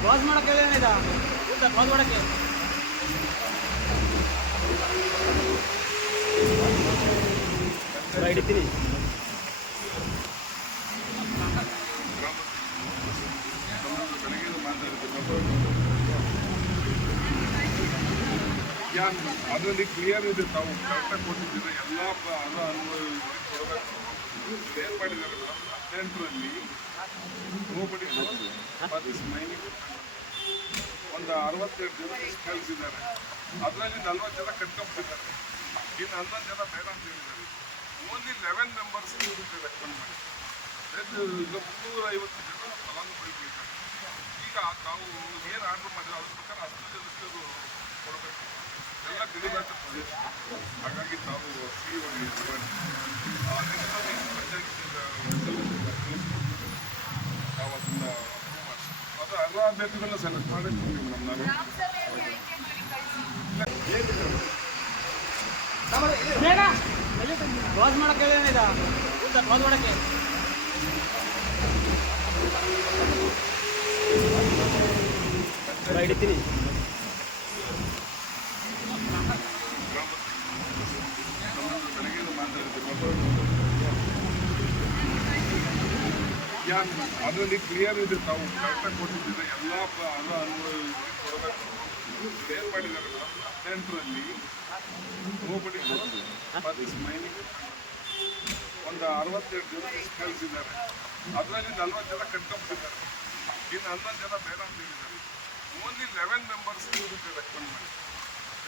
Close ಮಾಡಕ್ಕೆ ಏನಿದ close ಮಾಡಕ್ಕೆ ಹಿಡಿತೀನಿ ಅದರಲ್ಲಿ ಕ್ಲಿಯರ್ ಇದೆ ತಾವು ಕರೆಕ್ಟಾಗಿ ಕೊಟ್ಟಿದ್ದೀರ ಎಲ್ಲ ಅನುಭವ ಏನು ಮಾಡಿದ್ದಾರೆ ಮೇಡಮ್ ಹದಿನೆಂಟರಲ್ಲಿ ಪರ್ಚೇಸ್ ಮೈನಿಂಗ್ ಒಂದು ಅರವತ್ತೆರಡು ಜನ ಕಳಿಸಿದ್ದಾರೆ ಅದರಲ್ಲಿ ನಲ್ವತ್ತು ಜನ ಕಟ್ಕೊಂಡ್ಬಿಟ್ಟಿದ್ದಾರೆ ಇನ್ನು ಹನ್ನೊಂದು ಜನ ಬೇಡ ಅಂತ ಹೇಳಿದ್ದಾರೆ. ಓನ್ಲಿ ಲೆವೆನ್ ಮೆಂಬರ್ಸ್ ರೆಕಮೆಂಡ್ ಮಾಡಿ ಈಗ ಮುನ್ನೂರ ಐವತ್ತು ಜನ ಫಲಾನುಭವಿಗಳಿದ್ದಾರೆ ಈಗ ತಾವು ಏನು ಆರ್ಡರ್ ಮಾಡಿದ್ರೆ, ಅದ್ರ ಪ್ರಕಾರ ಹತ್ತು ಜನಕ್ಕೆ ಅದು ಕೊಡಬೇಕು. ಎಲ್ಲ ಗಿರಿರಾಜ ಪ್ರದೇಶ ಹಾಗಾಗಿ ತಾವು ಸಿ ನಾವು ಅದನ್ನ approve ಮಾಡ್ಸಿ. ಅದು ಅರ್ಹ ಅಭ್ಯರ್ಥಿಗಳನ್ನ ಸೆಲೆಕ್ಟ್ ಮಾಡಿ ಮೇಡಮ್ ನಾವು. ಬೇಡ ಕ್ಲೋಸ್ ಮಾಡಕ್ಕೆ ಏನಿದ ಕ್ಲೋಸ್ ಮಾಡಕ್ಕೆ. ಹಿಡಿತೀನಿ. ಯಾ ಅದರಲ್ಲಿ ಕ್ಲಿಯರ್ ಇದೆ, ತಾವು ಕರೆಕ್ಟಾಗಿ ಕೊಟ್ಟಿದ್ದೀರ ಎಲ್ಲ ಅದು ಅನುಭವ ಕೊಡಬೇಕು. ಏನು ಮಾಡಿದ್ದಾರೆ ಹದಿನೆಂಟರಲ್ಲಿ ಹೋಗ್ಬಿಟ್ಟು ಮೈನಿಂಗ್ ಒಂದು ಅರವತ್ತೆರಡು ಜನ ಕಳಿಸಿದ್ದಾರೆ ಅದರಲ್ಲಿ ನಲ್ವತ್ತು ಜನ ಕಟ್ಕೊಂಡ್ಬಿಟ್ಟಿದ್ದಾರೆ ಇನ್ನು ಹನ್ನೊಂದು ಜನ ಬೇಡ ಅಂತ ಹೇಳಿದ್ದಾರೆ. ಓನ್ಲಿ ಲೆವೆನ್ ಮೆಂಬರ್ಸ್ ರೆಕಮೆಂಡ್ ಮಾಡಿ.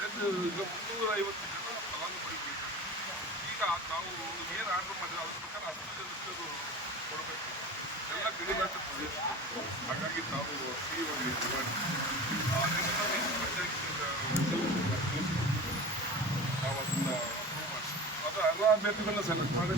ಇದು ಈಗ ಮುನ್ನೂರ ಐವತ್ತು ಜನ ಫಲಾನುಭವಿಗಳಿದ್ದಾರೆ ಈಗ ತಾವು ಏನು ಆರ್ಡರ್ ಮಾಡಿದ್ರೆ, ಅದ್ರ ಪ್ರಕಾರ ಹತ್ತು ಜನಕ್ಕೆ ಅದು ಕೊಡಬೇಕು ಎಲ್ಲ ಗಿರಿದಾಟ ಪ್ರದೇಶ ಹಾಗಾಗಿ ತಾವು ಸಿ ನಾವು ಅದನ್ನ. ಅದು ಎಲ್ಲ ಅಭ್ಯರ್ಥಿಗಳನ್ನ ಸೆಲೆಕ್ಟ್ ಮಾಡಿ